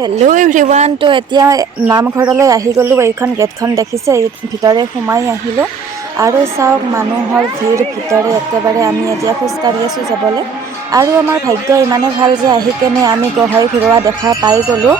Hello' everyone. তো এতিয়া নামঘৰলৈ আহি গ'লোঁ। এইখন গেটখন দেখিছে, এই ভিতৰে সোমাই আহিলোঁ আৰু চাওক মানুহৰ ভিৰ ভিতৰে একেবাৰে আমি এতিয়া খোজকাঢ়ি আছোঁ যাবলৈ। আৰু আমাৰ ভাগ্য ইমানে ভাল যে আহি কেনে আমি গোসাঁই ঘূৰোৱা দেখা পাই গ'লোঁ।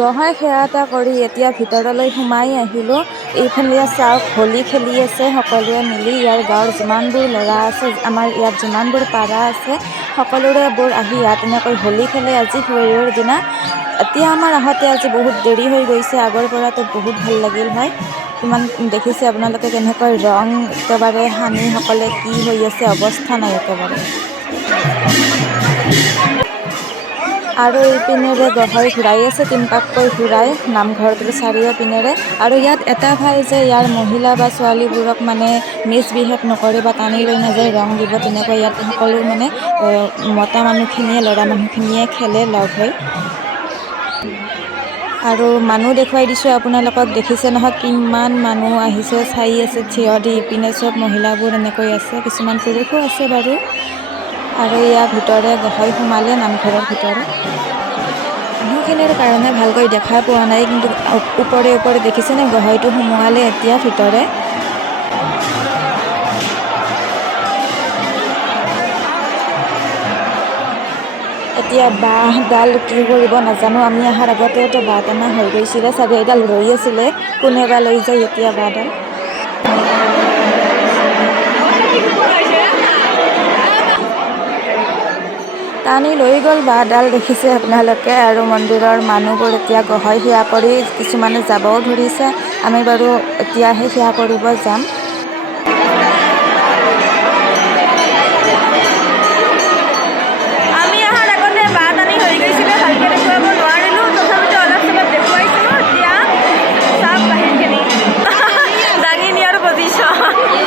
গোসাঁই সেৱা এটা কৰি এতিয়া ভিতৰলৈ সোমাই আহিলোঁ। এইফালে চাওক হোলী খেলি আছে সকলোৱে মিলি। ইয়াৰ গাঁৱৰ যিমানবোৰ ল'ৰা আছে, আমাৰ ইয়াত যিমানবোৰ পাৰা আছে, সকলোৰে বোৰ আহি ইয়াত এনেকৈ হোলী খেলে আজি হোলীৰ দিনা। এতিয়া আমাৰ আহোঁতে আজি বহুত দেৰি হৈ গৈছে, আগৰ পৰাতো বহুত ভাল লাগিল হয়। ইমান দেখিছে আপোনালোকে কেনেকৈ ৰং একেবাৰে সানি সকলে কি হৈ আছে, অৱস্থা নাই একেবাৰে। আৰু এইপিনেৰে গোসাঁই ঘূৰাই আছে, তিনপাককৈ ঘূৰাই নামঘৰটোৰ চাৰিও পিনেৰে। আৰু ইয়াত এটা ভাল যে ইয়াৰ মহিলা বা ছোৱালীবোৰক মানে মিছবিহেভ নকৰে বা টানি লৈ নাযায় ৰং দিব, তেনেকুৱা ইয়াত সকলো মানে মতা মানুহখিনিয়ে ল'ৰা মানুহখিনিয়ে খেলে লগ হৈ। আৰু মানুহ দেখুৱাই দিছোঁ আপোনালোকক, দেখিছে নহয় কিমান মানুহ আহিছে, চাই আছে থিয় দি। ইপিনে চব মহিলাবোৰ এনেকৈ আছে, কিছুমান পুৰুষো আছে বাৰু। আৰু ইয়াৰ ভিতৰে গোসাঁই সোমালে নামঘৰৰ ভিতৰত। মানুহখিনিৰ কাৰণে ভালকৈ দেখা পোৱা নাই, কিন্তু ওপৰে ওপৰে দেখিছেনে গোসাঁইটো সোমোৱালে এতিয়া ভিতৰে। এতিয়া বাঁহডাল কি কৰিব নাজানো, আমি অহাৰ আগতেতো বাঁহ টনা হৈ গৈছিলে চাগে, এইডাল ৰৈ আছিলে কোনে বা লৈ যায় এতিয়া বাঁহডাল। টানি লৈ গ'ল বাঁহডাল, দেখিছে আপোনালোকে। আৰু মন্দিৰৰ মানুহবোৰ এতিয়া গোসাঁই সেৱা কৰি কিছুমানে যাবও ধৰিছে। আমি বাৰু এতিয়াহে সেৱা কৰিব যাম। আমি অহাৰ আগতে বাঁহ টানি হৈ গৈছিলে, ভালকৈ দেখুৱাব নোৱাৰিলোঁ, তথাপিতো অলপ চলপ দেখুৱাইছোঁ। এতিয়া চাওক বাহিৰখিনি দাঙি নিয়াৰ পজিশ্যন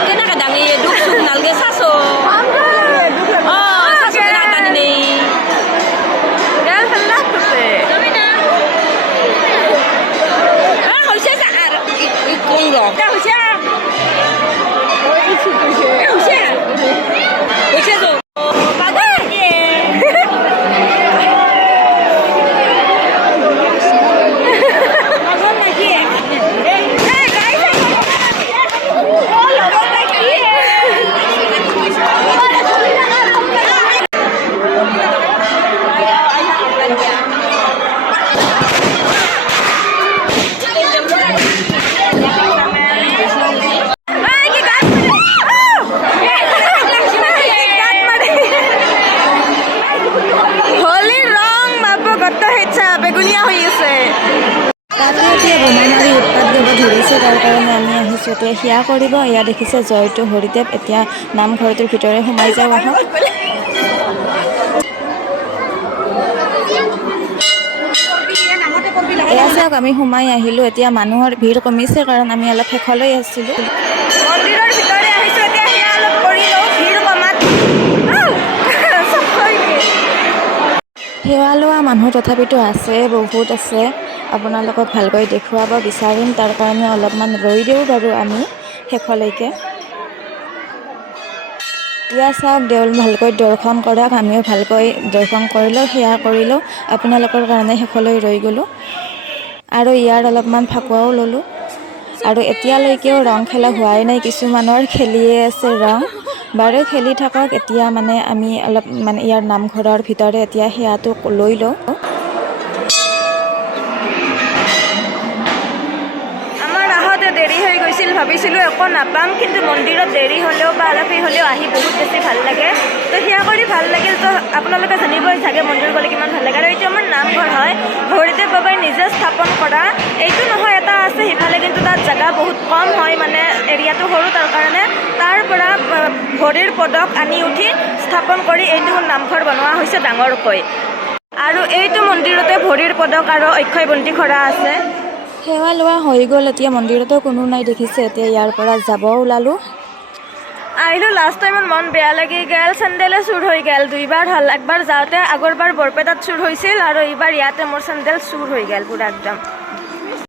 কেনেকৈ দাঙি দুখ চুখ নালগে চাচো। তাতে এতিয়া বোমা মাৰি উৎপাত দিব ধৰিছে, তাৰ কাৰণে আমি আহিছোঁ এতিয়া সেৱা কৰিব। এয়া দেখিছে জয়টো হৰিদেৱ। এতিয়া নামঘৰটোৰ ভিতৰে সোমাই যাওঁ আহক। এয়া চাওক আমি সোমাই আহিলোঁ। এতিয়া মানুহৰ ভিৰ কমিছে কাৰণ আমি অলপ শেষলৈ আছিলোঁ। মন্দিৰৰ ভিতৰে আহিছোঁ, এতিয়া সেয়া অলপ কৰি লওঁ ভিৰ কমাত। সেৱা লোৱা মানুহ তথাপিতো আছে, বহুত আছে। আপোনালোকক ভালকৈ দেখুৱাব বিচাৰিম, তাৰ কাৰণে অলপমান ৰৈ দিওঁ বাৰু আমি শেষলৈকে। এতিয়া চাওক দেউল ভালকৈ দৰ্শন কৰক, আমিও ভালকৈ দৰ্শন কৰিলোঁ, সেৱা কৰিলোঁ। আপোনালোকৰ কাৰণে শেষলৈ ৰৈ গ'লোঁ আৰু ইয়াৰ অলপমান ফাকুৱাও ল'লোঁ। আৰু এতিয়ালৈকেও ৰং খেলা হোৱাই নাই, কিছুমানৰ খেলিয়ে আছে ৰং। বাৰু খেলি থাকক। এতিয়া মানে আমি অলপ মানে ইয়াৰ নামঘৰৰ ভিতৰে এতিয়া সেৱাটো লৈ লওঁ। আমাৰ আহোঁতে দেৰি হৈ গৈছিল, ভাবিছিলোঁ একো নাপাম, কিন্তু মন্দিৰত দেৰি হ'লেও বা অলপ হ'লেও আহি বহুত বেছি ভাল লাগে। তো সেৱা কৰি ভাল লাগিল। তো আপোনালোকে জানিবই চাগে মন্দিৰ গ'লে কিমান ভাল লাগে। আৰু এইটো আমাৰ নামঘৰ হয়, হৰিদেৱ বাবাই নিজে স্থাপন কৰা। এইটো নহয় এটা আছে সিফালে, কিন্তু তাত জেগা বহুত কম হয়, মানে এৰিয়াটো সৰু, তাৰ কাৰণে তাৰ পৰা ভৰিৰ পদক আনি উঠি স্থাপন কৰি এইটো নামঘৰ বনোৱা হৈছে ডাঙৰকৈ। আৰু এইটো মন্দিৰতে ভৰিৰ পদক আৰু অক্ষয় বন্তি খৰা আছে। সেৱা লোৱা হৈ গ'ল, এতিয়া মন্দিৰতো কোনো নাই দেখিছে। এতিয়া ইয়াৰ পৰা যাব ওলালোঁ। আহিলোঁ, লাষ্ট টাইমত মন বেয়া লাগি গ'ল, চেণ্ডেলে চুৰ হৈ গ'ল। দুইবাৰ হ'ল, একবাৰ যাওঁতে আগৰবাৰ বৰপেটাত চুৰ হৈছিল আৰু এইবাৰ ইয়াতে মোৰ চেণ্ডেল চুৰ হৈ গ'ল পুৰা একদম।